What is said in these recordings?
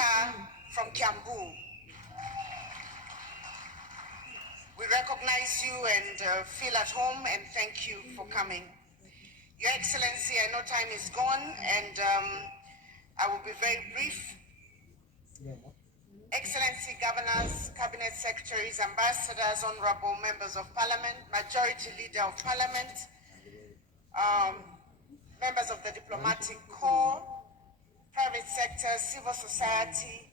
Speaker from Kiambu. We recognize you and feel at home, and thank you for coming. Your Excellency, I know time is gone, and I will be very brief. Excellency Governors, Cabinet Secretaries, Ambassadors, Honorable Members of Parliament, Majority Leader of Parliament, members of the Diplomatic Corps, private sector, civil society,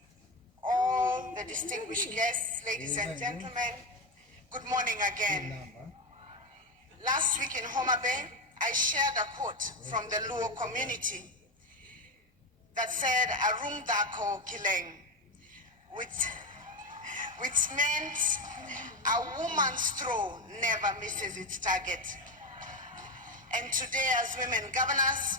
all the distinguished guests, ladies and gentlemen, good morning again. Last week in Homa Bay, I shared a quote from the Luo community that said, Arung Dako Kileng, which meant a woman's throw never misses its target. And today, as women governors,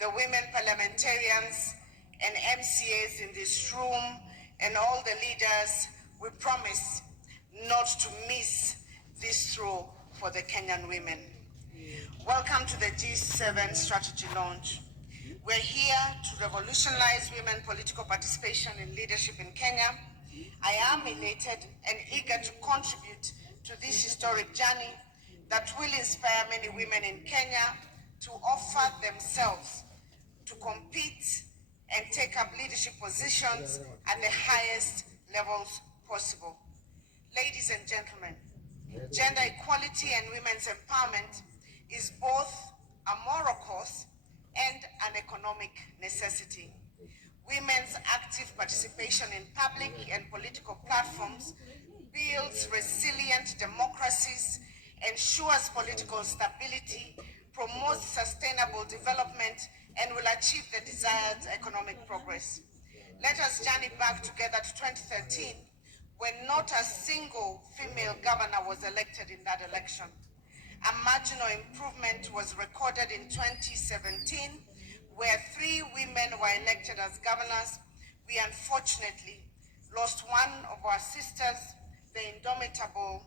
the women parliamentarians and MCAs in this room, and all the leaders, we promise not to miss this throw for the Kenyan women. Welcome to the G7 strategy launch. We're here to revolutionize women political participation in leadership in Kenya. I am elated and eager to contribute to this historic journey that will inspire many women in Kenya to offer themselves to compete and take up leadership positions at the highest levels possible. Ladies and gentlemen, gender equality and women's empowerment is both a moral cause and an economic necessity. Women's active participation in public and political platforms builds resilient democracies, ensures political stability, promotes sustainable development, and will achieve the desired economic progress. Let us journey back together to 2013, when not a single female governor was elected in that election. A marginal improvement was recorded in 2017, where 3 women were elected as governors. We unfortunately lost one of our sisters, the indomitable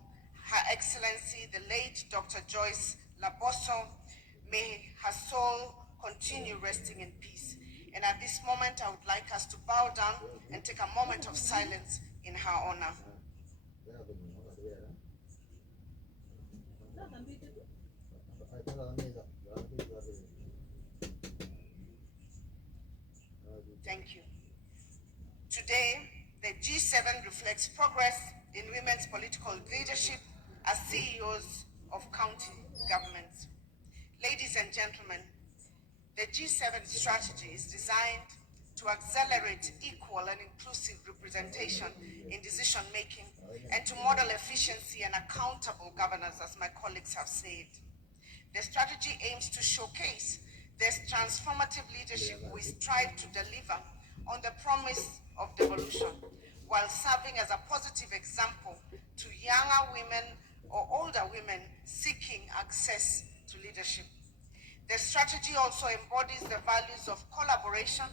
Her Excellency, the late Dr. Joyce Laboso. May her soul continue resting in peace. And at this moment, I would like us to bow down and take a moment of silence in her honor. Thank you. Today, the G7 reflects progress in women's political leadership as CEOs of county governments. Ladies and gentlemen, the G7 strategy is designed to accelerate equal and inclusive representation in decision-making and to model efficiency and accountable governance, as my colleagues have said. The strategy aims to showcase this transformative leadership we strive to deliver on the promise of devolution, while serving as a positive example to younger women or older women seeking access to leadership. The strategy also embodies the values of collaboration.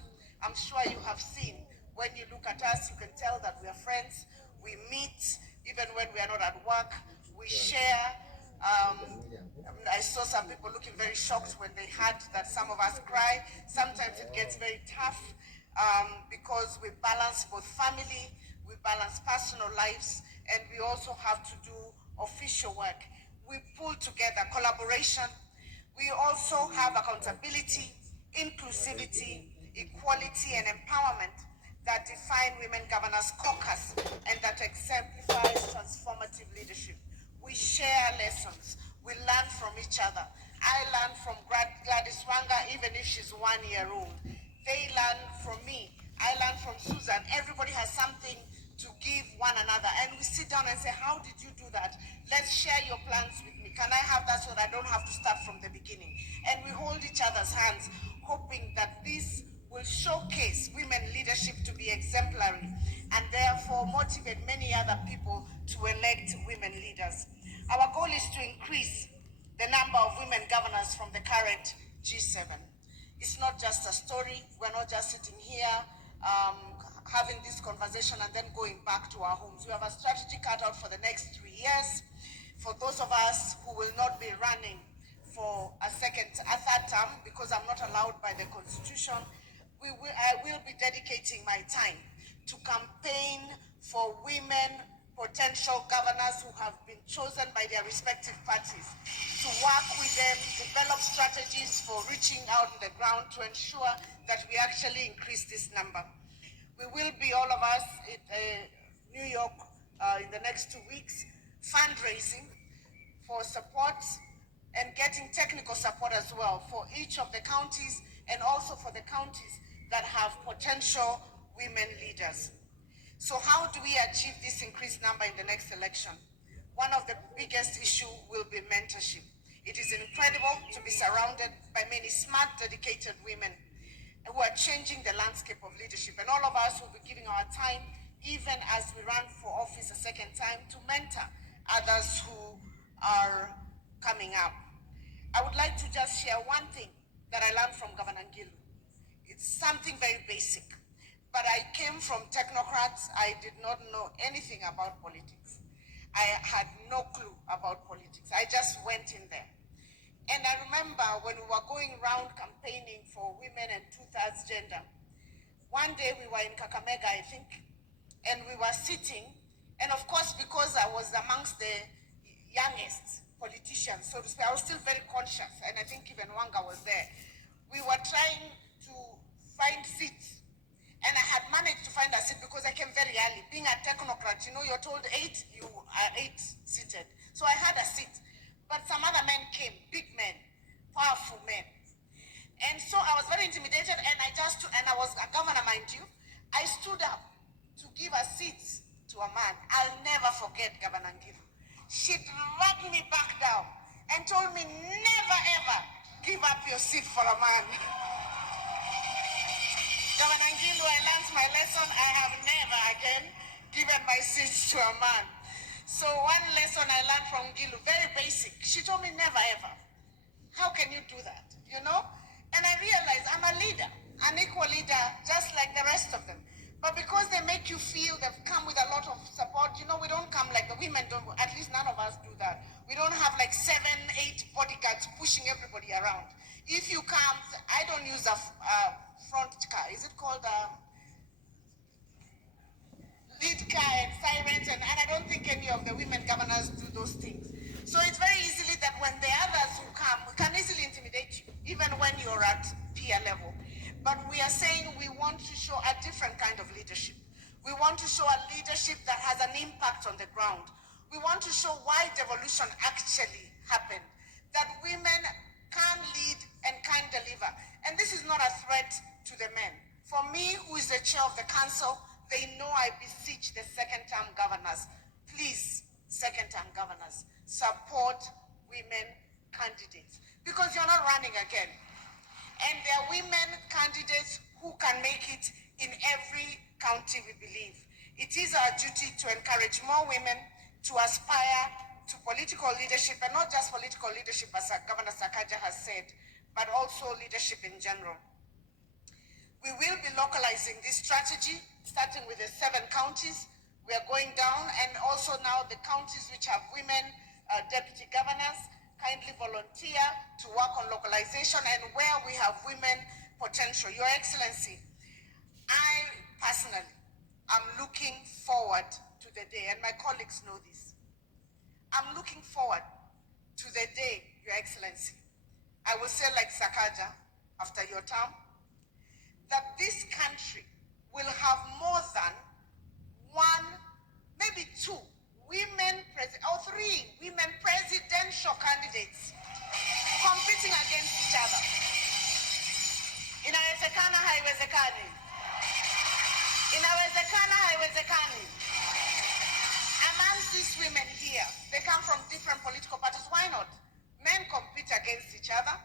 I'm sure you have seen, when you look at us, you can tell that we are friends. We meet, even when we are not at work. We share. I saw some people looking very shocked when they heard that some of us cry. Sometimes it gets very tough because we balance both family, we balance personal lives, and we also have to do official work. We pull together collaboration. We also have accountability, inclusivity, equality, and empowerment that define Women Governors Caucus and that exemplifies transformative leadership. We share lessons. We learn from each other. I learn from Gladys Wanga, even if she's 1 year old. They learn from me. I learn from Susan. Everybody has something to give one another. And we sit down and say, how did you do that? Let's share your plans with me. Can I have that so that I don't have to start from the beginning? And we hold each other's hands, hoping that this will showcase women leadership to be exemplary and therefore motivate many other people to elect women leaders. Our goal is to increase the number of women governors from the current G7. It's not just a story. We're not just sitting here having this conversation and then going back to our homes. We have a strategy cut out for the next 3 years. For those of us who will not be running for a third term, because I'm not allowed by the Constitution, I will be dedicating my time to campaign for women potential governors who have been chosen by their respective parties, to work with them, develop strategies for reaching out on the ground to ensure that we actually increase this number. We will be, all of us, in New York in the next 2 weeks, fundraising for support and getting technical support as well for each of the counties and also for the counties that have potential women leaders. So how do we achieve this increased number in the next election? One of the biggest issues will be mentorship. It is incredible to be surrounded by many smart, dedicated women who are changing the landscape of leadership. And all of us will be giving our time, even as we run for office a second time, to mentor others who are coming up. I would like to just share one thing that I learned from Governor Ngilu. It's something very basic, but I came from technocrats. I did not know anything about politics. I had no clue about politics. I just went in there. And I remember when we were going around campaigning for women and two-thirds gender, one day we were in Kakamega, I think, and we were sitting, and of course, because I was amongst the youngest politicians, so to speak, I was still very conscious, and I think even Wanga was there. We were trying to find seats, and I had managed to find a seat because I came very early. Being a technocrat, you know, you're told 8, you are 8 seated. So I had a seat, but some other men came, big men, powerful men. And so I was very intimidated, and I was a governor, mind you. I stood up to give a seat to a man. I'll never forget Governor Ngilu. She dragged me back down and told me, never ever give up your seat for a man. Governor Ngilu, I learned my lesson. I have never again given my seat to a man. So one lesson I learned from Ngilu, very basic. She told me, never ever. How can you do that? You know? And I realized I'm a leader, an equal leader, just like the rest of them. But because they make you feel they've come with a lot of support, you know, we don't come like the women don't, at least none of us do that. We don't have like 7, 8 bodyguards pushing everybody around. If you come, I don't use a front car. Is it called a lead car and sirens? And I don't think any of the women governors do those things. So it's very easily that when the others who come, we can easily intimidate you, even when you're at peer level. But we are saying we want to show a different kind of leadership. We want to show a leadership that has an impact on the ground. We want to show why devolution actually happened, that women can lead and can deliver. And this is not a threat to the men. For me, who is the chair of the council, they know I beseech the second-term governors. Please, second-term governors, support women candidates, because you're not running again. And there are women candidates who can make it in every county, we believe. It is our duty to encourage more women to aspire to political leadership, and not just political leadership, as Governor Sakaja has said, but also leadership in general. We will be localizing this strategy, starting with the 7 counties. We are going down, and also now the counties which have women deputy governors kindly volunteer to work on localization, and where we have women potential. Your Excellency, I personally am looking forward to the day, and my colleagues know this. I'm looking forward to the day, Your Excellency, I will say like Sakaja after your term, that this country will have more than 1, maybe 2 women or 3 women presidential candidates competing against each other. Inawezekana, haiwezekani. Inawezekana, haiwezekani. Amongst these women here, they come from different political parties. Why not? Men compete against each other.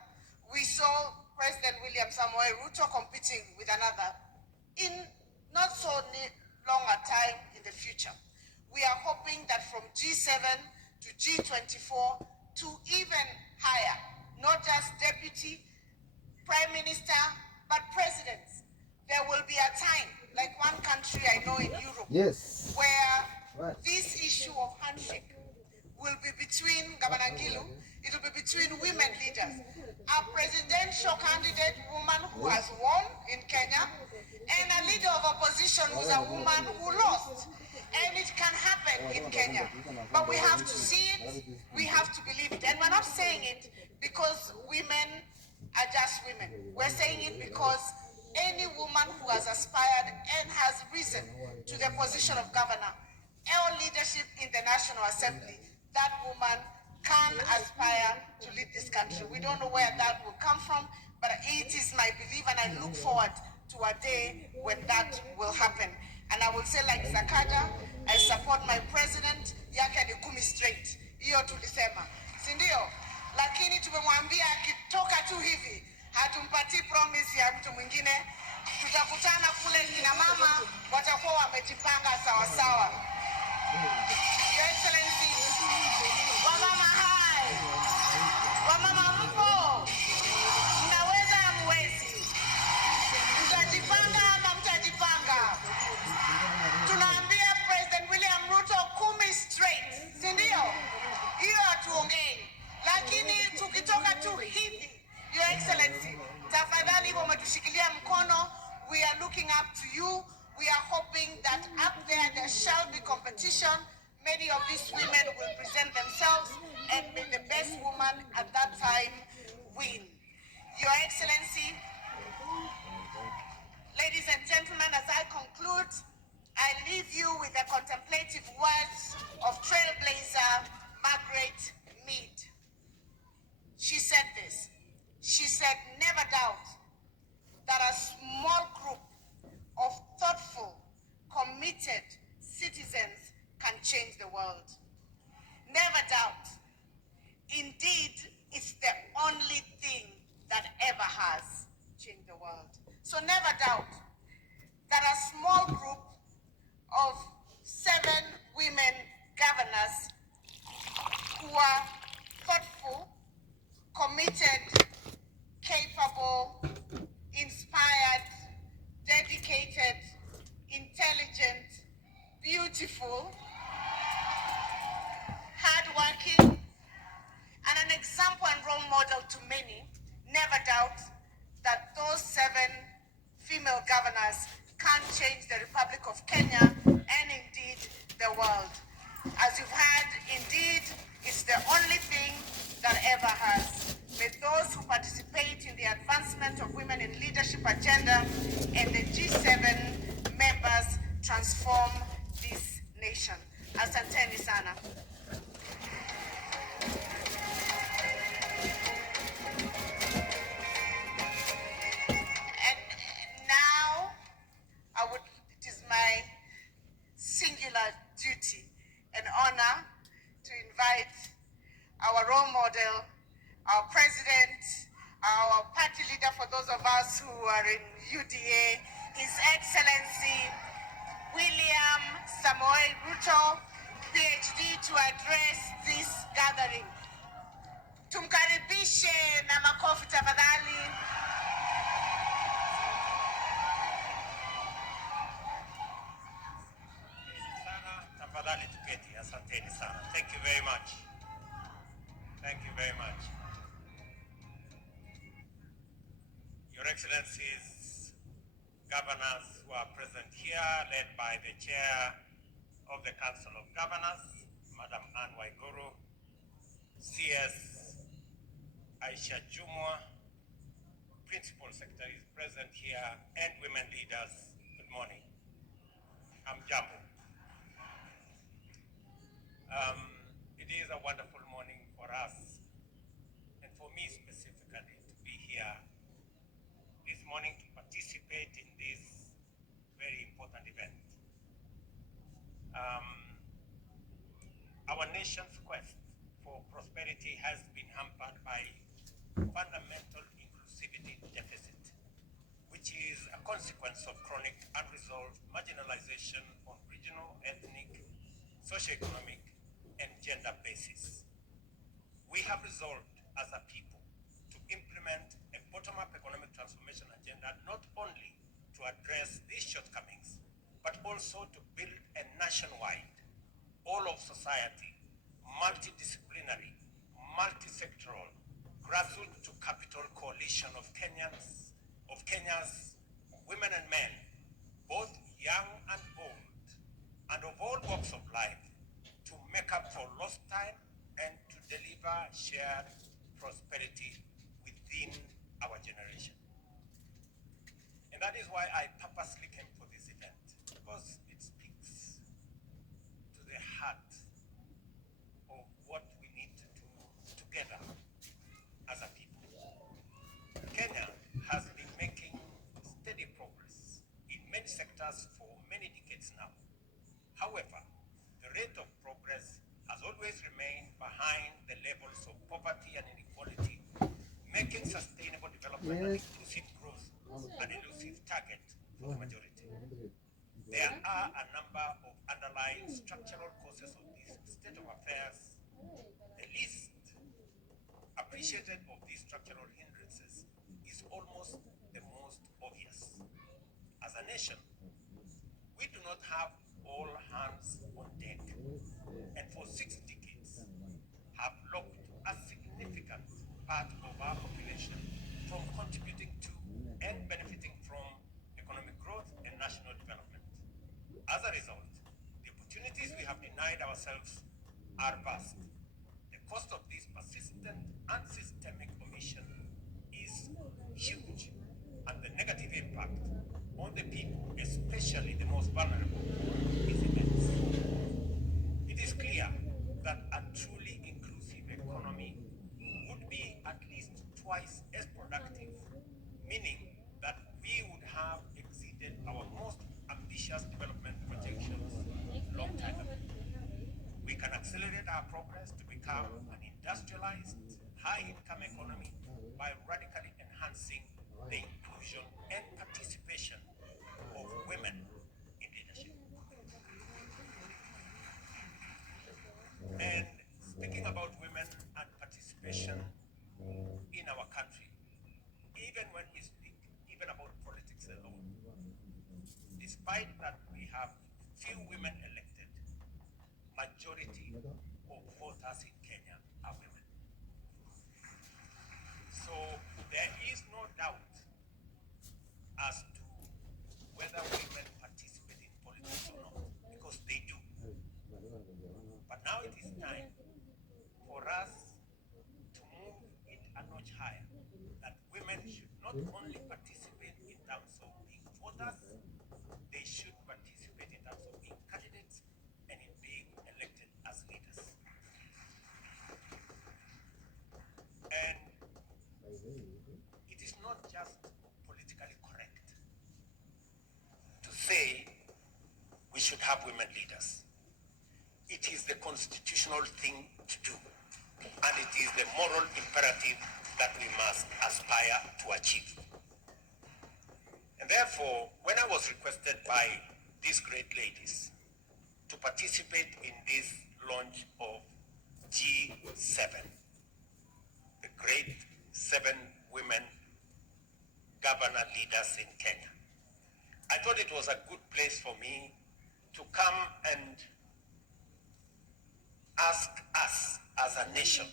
We saw President William Samoei Ruto competing with another in not so long a time in the future. We are hoping that from G7 to G24 to even higher, not just deputy, prime minister, but presidents, there will be a time, like one country I know in Europe, yes, where this issue of handshake will be between Governor Gilu, it will be between women leaders. A presidential candidate woman who has won in Kenya, and a leader of opposition who's a woman who lost. And it can happen in Kenya. But we have to see it, we have to believe it. And we're not saying it because women are just women. We're saying it because any woman who has aspired and has risen to the position of governor or leadership in the National Assembly, that woman can aspire to lead this country. We don't know where that will come from, but it is my belief, and I look forward to a day when that will happen. And I will say, like Zakada, I support my president, yake ni 10 straight. Hiyo tulisema, si ndio? Lakini tumemwambia akitoka tu hivi, hatumpatii promise ya mtu mwingine. Tutakutana kule, kina mama watakuwa wamejipanga sawa sawa. Your Excellency, wamama hai, wamama mpo, mnaweza hamwezi, mtajipanga ama mtajipanga? Tunaambia President William Ruto 10 straight, si ndio? Hiyo hatuongei, lakini tukitoka tu hivi, Your Excellency, tafadhali hivyo umetushikilia mkono. We are looking up to you. We are hoping that up there shall be competition. Many of these women will present themselves, and may the best woman at that time win. Your Excellency, ladies and gentlemen, as I conclude, I leave you with the contemplative words of trailblazer Margaret Mead. She said this. She said, "Never doubt that a small group of thoughtful, committed citizens can change the world. Never doubt. Indeed, it's the only thing that ever has changed the world." So never doubt that a small group of 7 women governors who are thoughtful, committed, capable, inspired, dedicated, intelligent, beautiful, hardworking, and an example and role model to many, never doubt that those 7 female governors can change the Republic of Kenya and indeed the world. As you've heard, indeed, it's the only thing that ever has. May those who participate in the advancement of women in leadership agenda and the G7 members transform this nation. Asanteni sana. And now, it is my singular duty and honor to invite our role model, our president, our party leader for those of us who are in UDA, His Excellency William Samoei Ruto, PhD, to address this gathering. Tumkaribishe na makofi tafadhali. Tafadhali tuketi. Asanteni sana. Thank you very much. Thank you very much. Your Excellencies, governors who are present here, led by the Chair of the Council of Governors, Madam Anne Waiguru, CS Aisha Jumwa, Principal Secretaries present here, and women leaders, good morning. I'm Jambo. It is a wonderful morning for us, and for me specifically, to be here this morning to participate in this very important event. Our nation's quest for prosperity has been hampered by fundamental inclusivity deficit, which is a consequence of chronic unresolved marginalization on regional, ethnic, socioeconomic, and gender basis. We have resolved as a people to implement a bottom-up economic transformation agenda, not only to address these shortcomings, but also to build a nationwide, all of society, multidisciplinary, multi-sectoral, grassroots to capital coalition of Kenya's women and men, both young and old, and of all walks of life, to make up for lost time and to deliver shared prosperity within our generation. And that is why I purposely came for this event, because it speaks to the heart of what we need to do together as a people. Kenya has been making steady progress in many sectors for many decades now. However, the rate of progress has always remained behind the levels of poverty and inequality, making sustainable development and inclusive growth an elusive target for the majority. There are a number of underlying structural causes of this state of affairs. The least appreciated of these structural hindrances is almost the most obvious. As a nation, we do not have all hands on deck, and for 6 decades have locked a significant part of our population from contributing to and benefiting from economic growth and national development. As a result, the opportunities we have denied ourselves are vast. The cost of this persistent and systemic omission is huge, and the negative impact on the people, especially the most vulnerable, is immense. It is clear that a truly inclusive economy would be at least twice as productive, meaning that we would have exceeded our most ambitious development projections long time ago. We can accelerate our progress to become an industrialized, high-income economy by radically enhancing the inclusion and participation of women in leadership. And speaking about women and participation in our country, even when we speak even about politics alone, despite that we have few women elected, majority of voters in Kenya are women. So there is no doubt as to whether women participate in politics or not, because they do. But now it is time for us to move it a notch higher, that women should not only participate in terms of being voters, they should participate in terms of being candidates and in being elected as leaders. And it is not just politically correct to say we should have women leaders. It is the constitutional thing to do, and it is the moral imperative that we must aspire to achieve. And therefore, when I was requested by these great ladies to participate in this launch of G7, the great 7 women governor leaders in Kenya, I thought it was a good place for me to come and ask us as a nation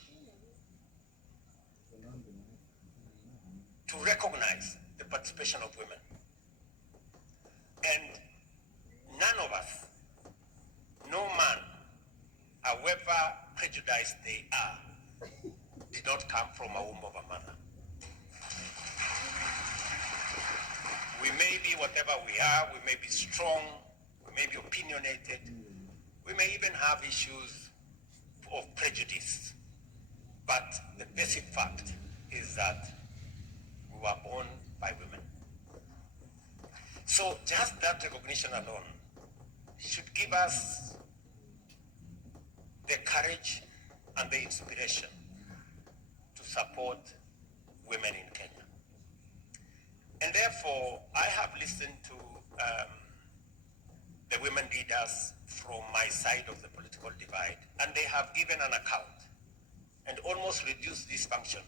to recognize the participation of women. And none of us, no man, however prejudiced they are, did not come from a womb of a mother. We may be whatever we are, we may be strong, we may be opinionated, we may even have issues of prejudice. But the basic fact is that we were born by women. So just that recognition alone should give us the courage and the inspiration to support women in Kenya. And therefore, I have listened to the women leaders from my side of the political divide, and they have given an account and almost reduced this function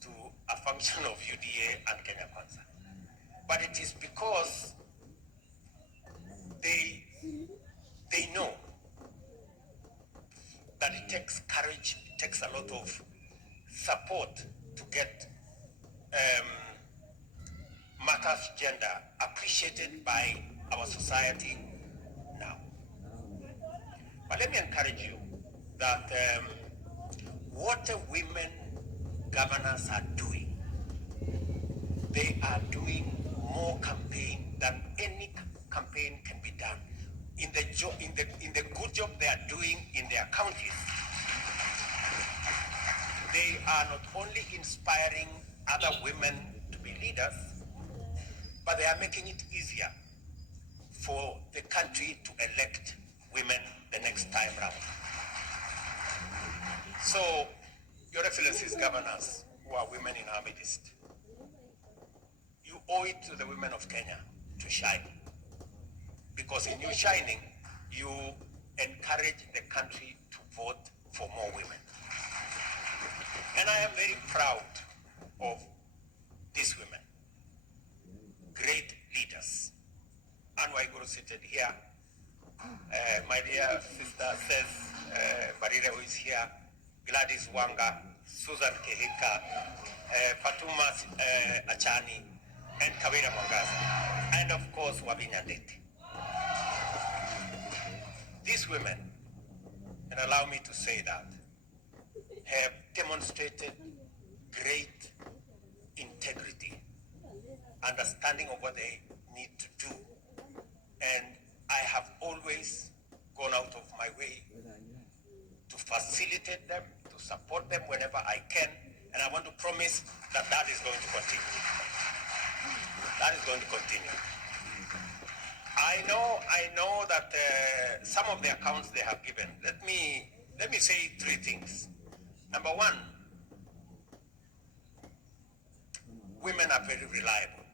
to a function of UDA and Kenya Kwanza. But it is because they know that it takes courage, it takes a lot of support to get matters gender appreciated by our society now. But let me encourage you that what women governors are doing, they are doing more campaign than any campaign can be done. In the good job they are doing in their counties, they are not only inspiring other women to be leaders, but they are making it easier for the country to elect women the next time round. So, Your Excellencies, governors who are women in our midst, you owe it to the women of Kenya to shine. Because in your shining, you encourage the country to vote for more women. And I am very proud of these women, great leaders. Anne Waiguru seated here. My dear sister says, Barire who is here, Gladys Wanga, Susan Kehika, Fatuma Achani, and Kawira Mwangaza, and of course Wabinya Ndeti. These women, and allow me to say that, have demonstrated great integrity, understanding of what they need to do. And I have always gone out of my way to facilitate them, to support them whenever I can. And I want to promise that that is going to continue. That is going to continue. I know that some of the accounts they have given. Let me say three things. Number one, women are very reliable.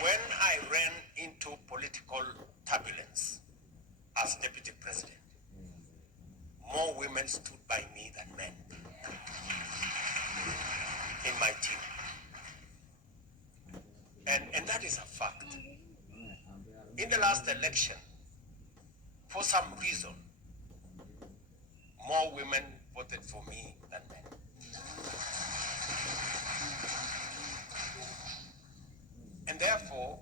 When I ran into political turbulence as deputy president, more women stood by me than men in my team. And that is a fact. In the last election, for some reason, more women voted for me than men. And therefore,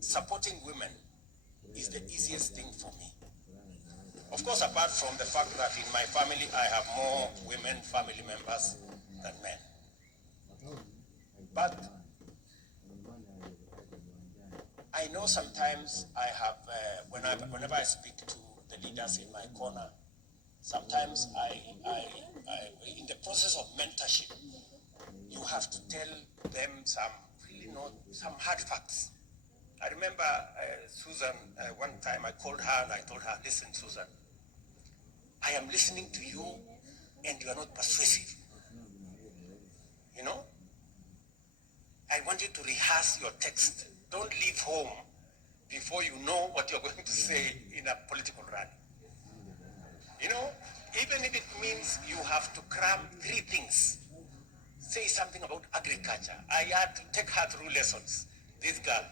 supporting women is the easiest thing for me. Of course, apart from the fact that in my family, I have more women family members than men. But I know sometimes I have, whenever I speak to the leaders in my corner, sometimes I in the process of mentorship, you have to tell them some hard facts. I remember Susan, one time I called her and I told her, listen, Susan, I am listening to you and you are not persuasive. You know? I want you to rehearse your text. Don't leave home before you know what you're going to say in a political rally. You know, even if it means you have to cram 3 things. Say something about agriculture. I had to take her through lessons, this girl,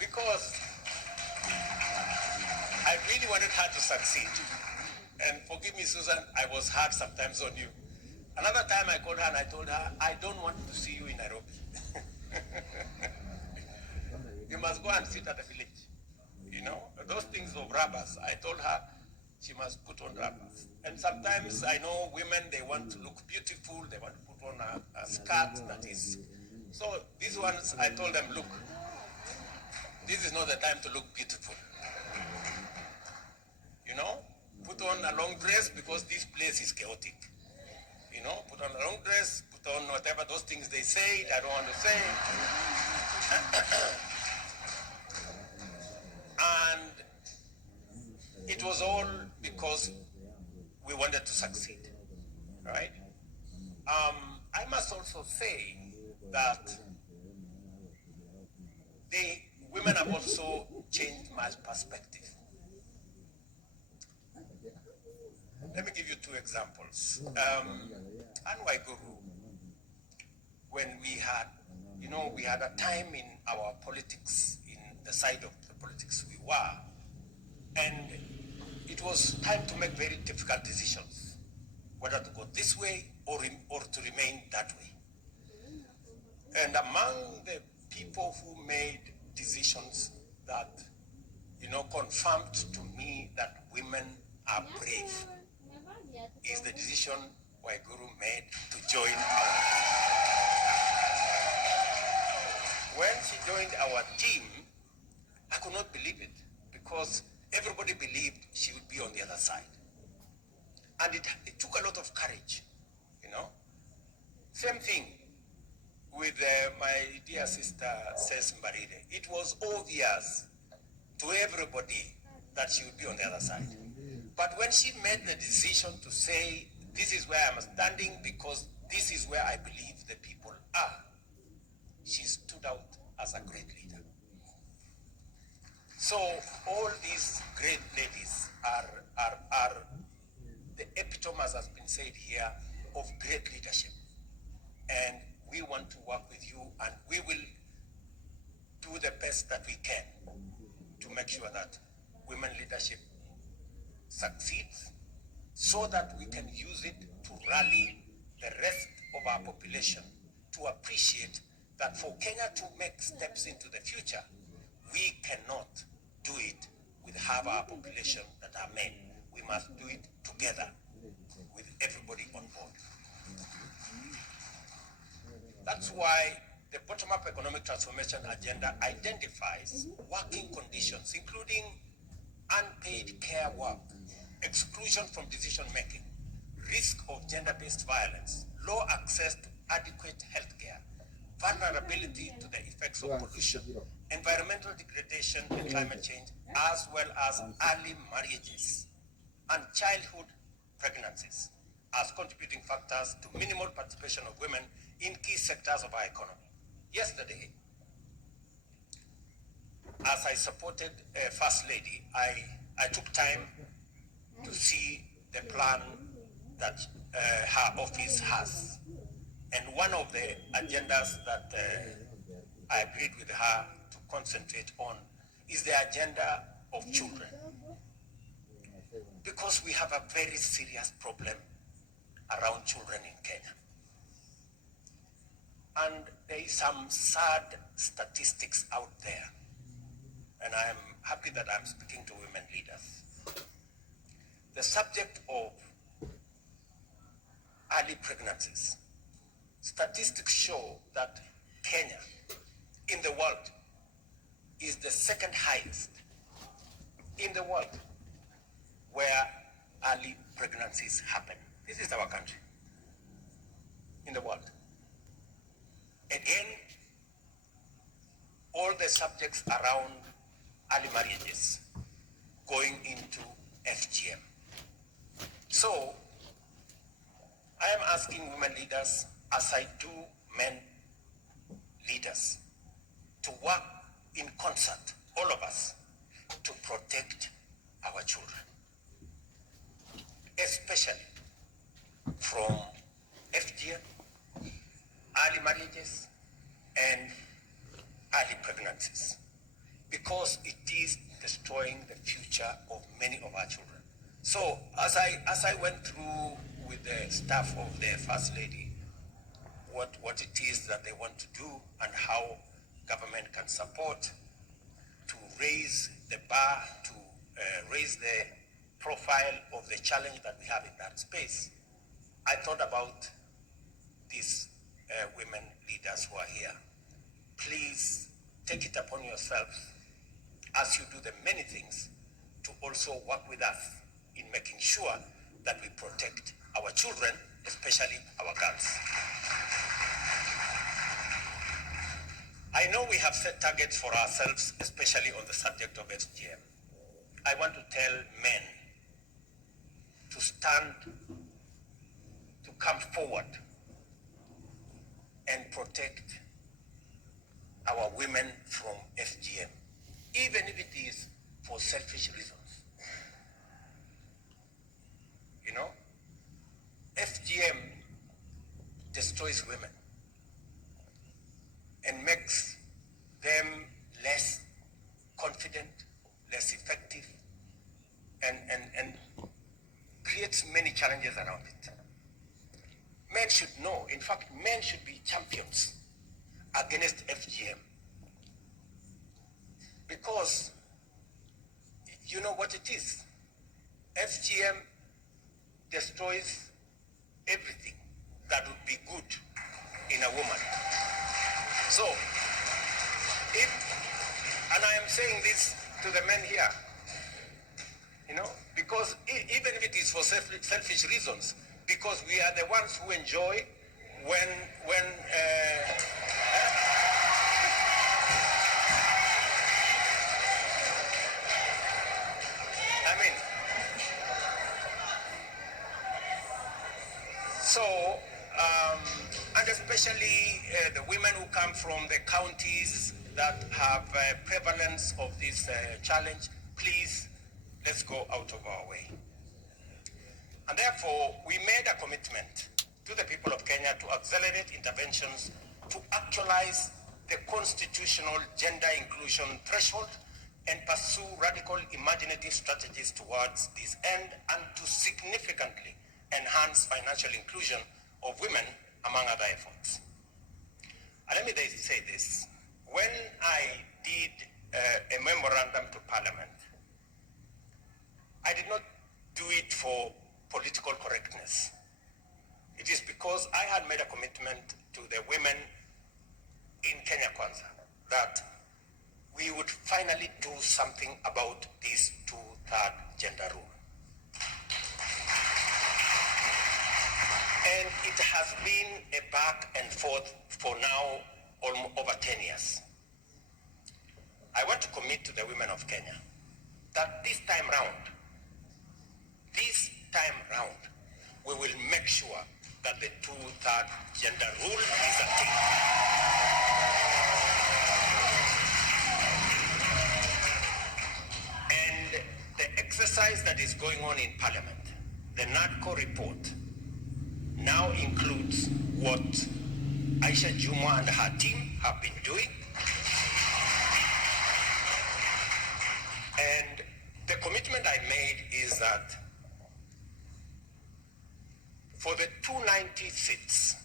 because I really wanted her to succeed. And forgive me, Susan, I was hard sometimes on you. Another time I called her and I told her, I don't want to see you in Nairobi. You must go and sit at the village. You know, those things of rubbers, I told her she must put on rubbers. And sometimes I know women, they want to look beautiful, they want to put on a skirt that is. So these ones, I told them, look, this is not the time to look beautiful. You know, put on a long dress because this place is chaotic. You know, put on a long dress, put on whatever those things they say, I don't want to say. And it was all because we wanted to succeed, right? I must also say that the women have also changed my perspective. Let me give you 2 examples. Anne Waiguru, when we had a time in our politics, in the side of the politics we were. And it was time to make very difficult decisions, whether to go this way or to remain that way. And among the people who made decisions that, confirmed to me that women are brave is the decision Waiguru made to join When she joined our team, I could not believe it because everybody believed she would be on the other side. And it took a lot of courage, Same thing with my dear sister, Ses Mbarire. It was obvious to everybody that she would be on the other side. But when she made the decision to say, this is where I'm standing because this is where I believe the people are, she stood out as a great leader. So all these great ladies are the epitome, as has been said here, of great leadership. And we want to work with you, and we will do the best that we can to make sure that women leadership succeeds, so that we can use it to rally the rest of our population to appreciate that for Kenya to make steps into the future, we cannot do it with half our population that are men. We must do it together with everybody on board. That's why the bottom-up economic transformation agenda identifies working conditions, including unpaid care work, exclusion from decision-making, risk of gender-based violence, low access to adequate health care, vulnerability to the effects of pollution, environmental degradation and climate change, as well as early marriages and childhood pregnancies as contributing factors to minimal participation of women in key sectors of our economy. Yesterday, as I supported First Lady, I took time to see the plan that her office has. And one of the agendas that I agreed with her to concentrate on is the agenda of children. Because we have a very serious problem around children in Kenya. And there is some sad statistics out there. And I am happy that I'm speaking to women leaders. The subject of early pregnancies. Statistics show that Kenya, in the world, is the second highest in the world where early pregnancies happen. This is our country in the world. Again, all the subjects around early marriages going into FGM. So, I am asking women leaders, as I do men leaders, to work in concert, all of us, to protect our children, especially from FGM, early marriages, and early pregnancies, because it is destroying the future of many of our children. So as I went through with the staff of the First Lady, what it is that they want to do and how government can support to raise the bar, to raise the profile of the challenge that we have in that space, I thought about these women leaders who are here. Please take it upon yourselves, as you do the many things, to also work with us in making sure that we protect our children, especially our girls. I know we have set targets for ourselves, especially on the subject of FGM. I want to tell men to stand, to come forward and protect our women from FGM, even if it is for selfish reasons. FGM destroys women and makes them less confident, challenges around it. Men should know, in fact, men should be champions against FGM. Because you know what it is. FGM destroys everything that would be good in a woman. So, and I am saying this to the men here, because even if it is for selfish reasons, because we are the ones who enjoy when and especially the women who come from the counties that have prevalence of this challenge, please, let's go out of our way. And therefore, we made a commitment to the people of Kenya to accelerate interventions to actualize the constitutional gender inclusion threshold and pursue radical imaginative strategies towards this end, and to significantly enhance financial inclusion of women, among other efforts. And let me say this. When I did a memorandum to Parliament, I did not do it for political correctness. It is because I had made a commitment to the women in Kenya Kwanza that we would finally do something about this 2/3 gender rule. And it has been a back and forth for now over 10 years. I want to commit to the women of Kenya that this time round, we will make sure that the 2/3 gender rule is attained. And the exercise that is going on in Parliament, the NADCO report, now includes what Aisha Jumwa and her team have been doing. And the commitment I made is that for the 290 seats,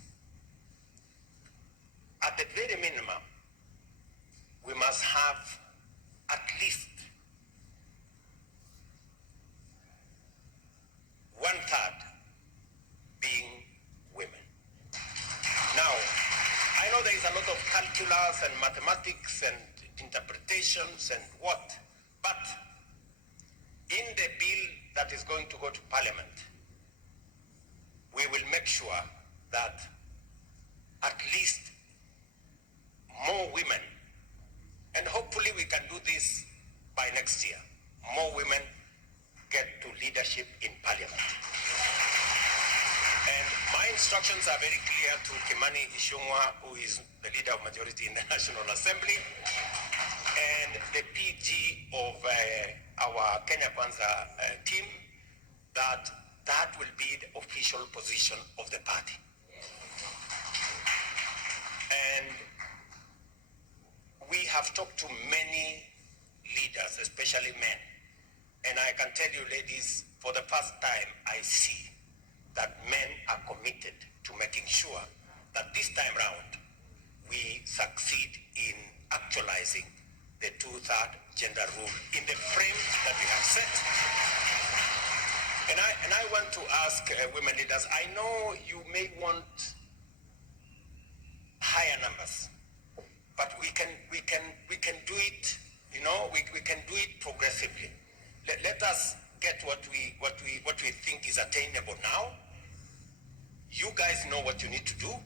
at the very minimum, we must have at least 1/3 being women. Now, I know there is a lot of calculus and mathematics and interpretations and what, but in the bill that is going to go to Parliament, we will make sure that at least more women, and hopefully we can do this by next year, more women get to leadership in Parliament. And my instructions are very clear to Kimani Ichung'wah, who is the leader of majority in the National Assembly, and the PG of our Kenya Kwanza team, that will be the official position of the party. And we have talked to many leaders, especially men. And I can tell you, ladies, for the first time, I see that men are committed to making sure that this time round, we succeed in actualizing the 2/3 gender rule in the frame that we have set. And I want to ask women leaders, I know you may want higher numbers, but we can do it, we can do it progressively. Let us get what we think is attainable now. You guys know what you need to do.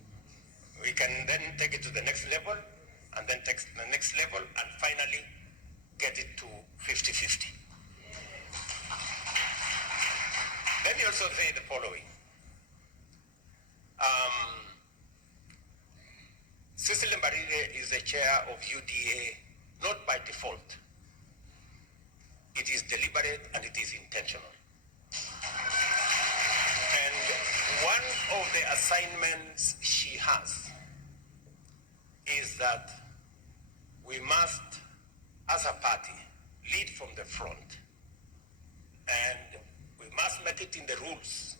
We can then take it to the next level, and then take the next level, and finally get it to 50-50. Let me also say the following. Cecily Mbarire is the chair of UDA, not by default. It is deliberate and it is intentional. And one of the assignments she has is that we must, as a party, lead from the front, and we must make it in the rules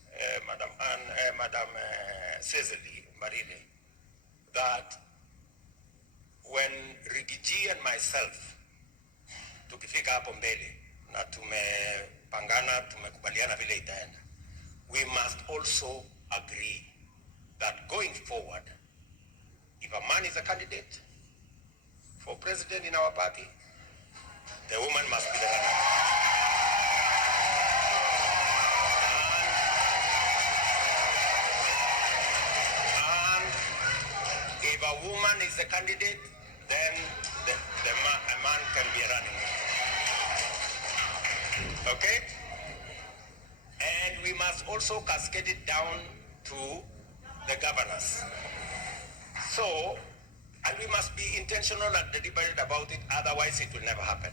Madam Cecily Marine, that when Rigiji and myself tukifika hapo mbele na tumepangana, tumekubaliana vile itaenda, we must also agree that going forward, if a man is a candidate for president in our party, the woman must be the runner. And if a woman is a candidate, then a man can be a running mate. Okay? And we must also cascade it down to the governors. So, and we must be intentional and deliberate about it, otherwise it will never happen.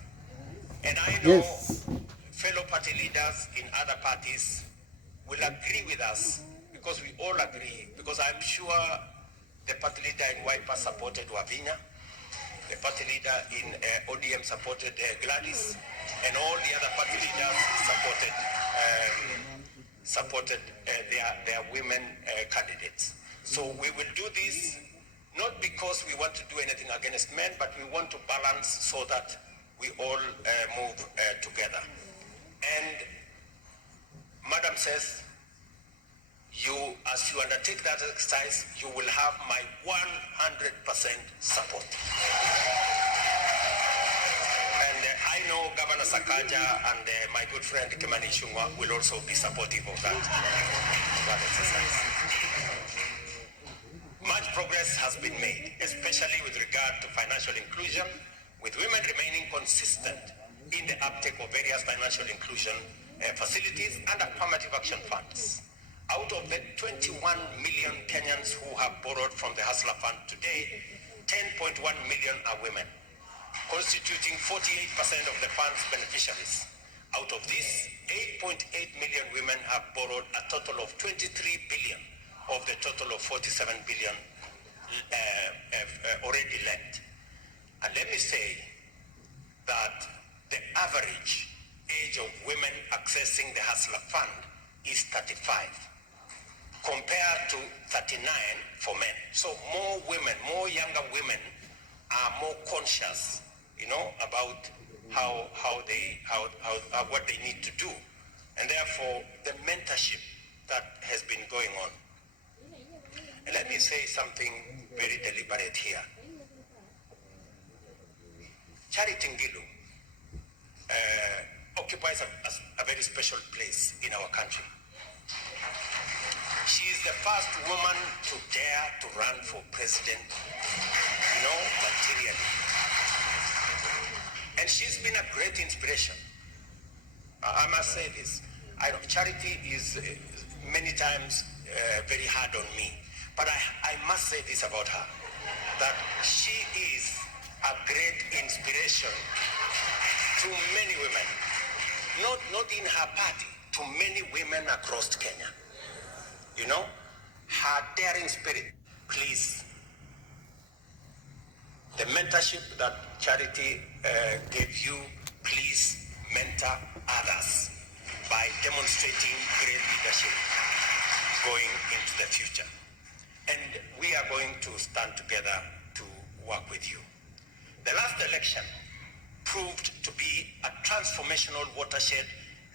And I know fellow party leaders in other parties will agree with us, because we all agree, because I'm sure the party leader in Wiper supported Wavinya, the party leader in ODM supported Gladys, and all the other party leaders supported their women candidates. So we will do this not because we want to do anything against men, but we want to balance so that we all move together. And Madam says, as you undertake that exercise, you will have my 100% support. And I know Governor Sakaja and my good friend Kimani Ichung'wah will also be supportive of that exercise. Much progress has been made, especially with regard to financial inclusion, with women remaining consistent in the uptake of various financial inclusion facilities and affirmative action funds. Out of the 21 million Kenyans who have borrowed from the Hustler Fund today, 10.1 million are women, constituting 48% of the fund's beneficiaries. Out of this, 8.8 million women have borrowed a total of 23 billion of the total of 47 billion already lent. And let me say that the average age of women accessing the Hustler Fund is 35, compared to 39 for men. So more women, more younger women are more conscious, about what they need to do. And therefore, the mentorship that has been going on. And let me say something very deliberate here. Charity Ngilu occupies a very special place in our country. She is the first woman to dare to run for president, materially. And she's been a great inspiration. I must say this. Charity is many times very hard on me. But I must say this about her, that she is a great inspiration to many women, not in her party, to many women across Kenya. Her daring spirit. Please, the mentorship that Charity gave you, please mentor others by demonstrating great leadership going into the future. And we are going to stand together to work with you. The last election proved to be a transformational watershed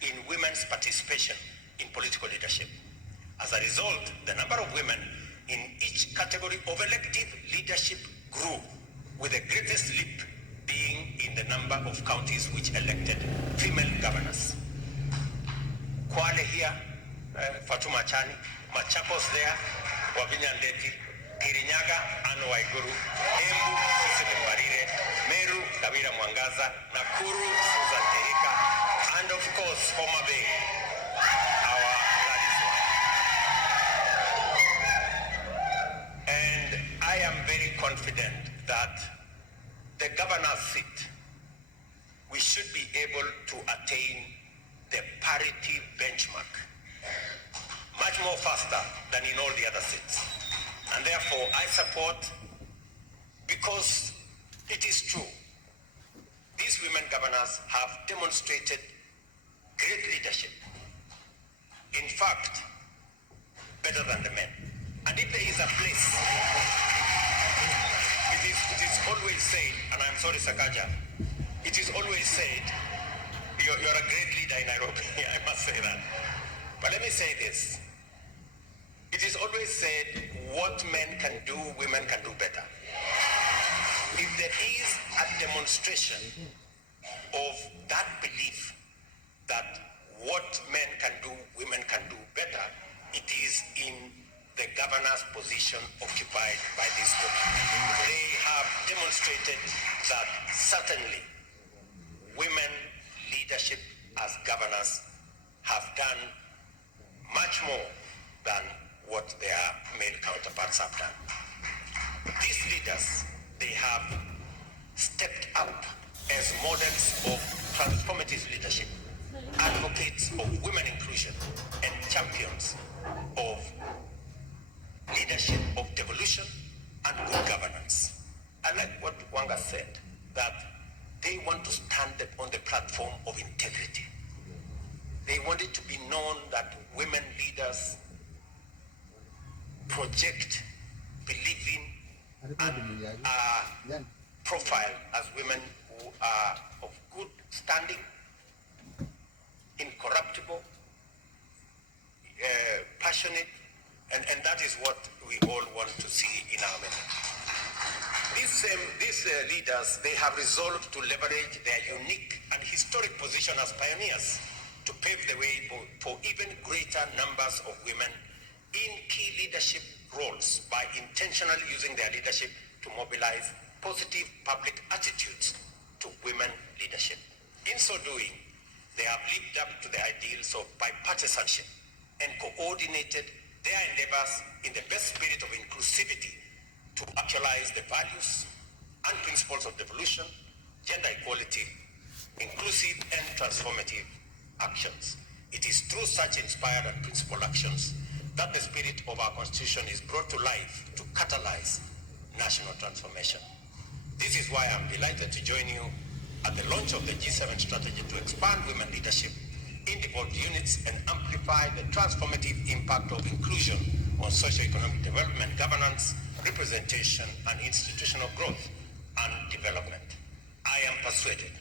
in women's participation in political leadership. As a result, the number of women in each category of elective leadership grew, with the greatest leap being in the number of counties which elected female governors. Kwale here, Fatuma Chani, Machakos there, Wavinya Ndeti, Kirinyaga, Anne Waiguru, Embu, Cecily Mbarire, Meru, Kawira Mwangaza, Nakuru, Susan Kehika, and of course, Homa Bay, our Gladys one. And I am very confident that the governor's seat, we should be able to attain the parity benchmark much more faster than in all the other seats. And therefore, I support, because it is true, these women governors have demonstrated great leadership. In fact, better than the men. And if there is a place, it is always said, and I'm sorry, Sakaja, it is always said, you're a great leader in Nairobi, I must say that. But let me say this. It is always said, what men can do, women can do better. If there is a demonstration of that belief that what men can do, women can do better, it is in the governor's position occupied by this group. They have demonstrated that certainly women leadership as governors have done much more than what their male counterparts have done. These leaders, they have stepped up as models of transformative leadership, advocates of women inclusion, and champions of leadership of devolution and good governance. I like what Wanga said, that they want to stand on the platform of integrity. They want it to be known that women leaders project, believing, and are profiled as women who are of good standing, incorruptible, passionate, and that is what we all want to see in our men. These leaders, they have resolved to leverage their unique and historic position as pioneers to pave the way for even greater numbers of women in key leadership roles by intentionally using their leadership to mobilize positive public attitudes to women leadership. In so doing, they have lived up to the ideals of bipartisanship and coordinated their endeavors in the best spirit of inclusivity to actualize the values and principles of devolution, gender equality, inclusive and transformative actions. It is through such inspired and principled actions that the spirit of our Constitution is brought to life to catalyze national transformation. This is why I'm delighted to join you at the launch of the G7 strategy to expand women leadership in devolved units and amplify the transformative impact of inclusion on socio-economic development, governance, representation, and institutional growth and development. I am persuaded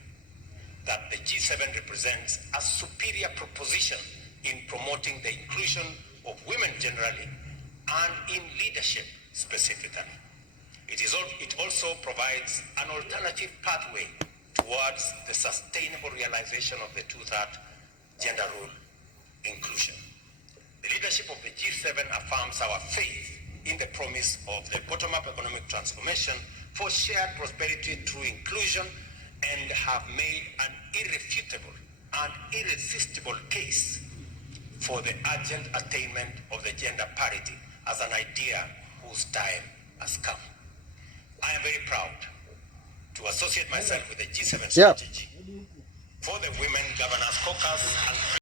that the G7 represents a superior proposition in promoting the inclusion of women generally and in leadership specifically. It also provides an alternative pathway towards the sustainable realization of the two-third gender role inclusion. The leadership of the G7 affirms our faith in the promise of the bottom-up economic transformation for shared prosperity through inclusion and have made an irrefutable and irresistible case for the urgent attainment of the gender parity as an idea whose time has come. I am very proud to associate myself with the G7 strategy for the Women Governors Caucus and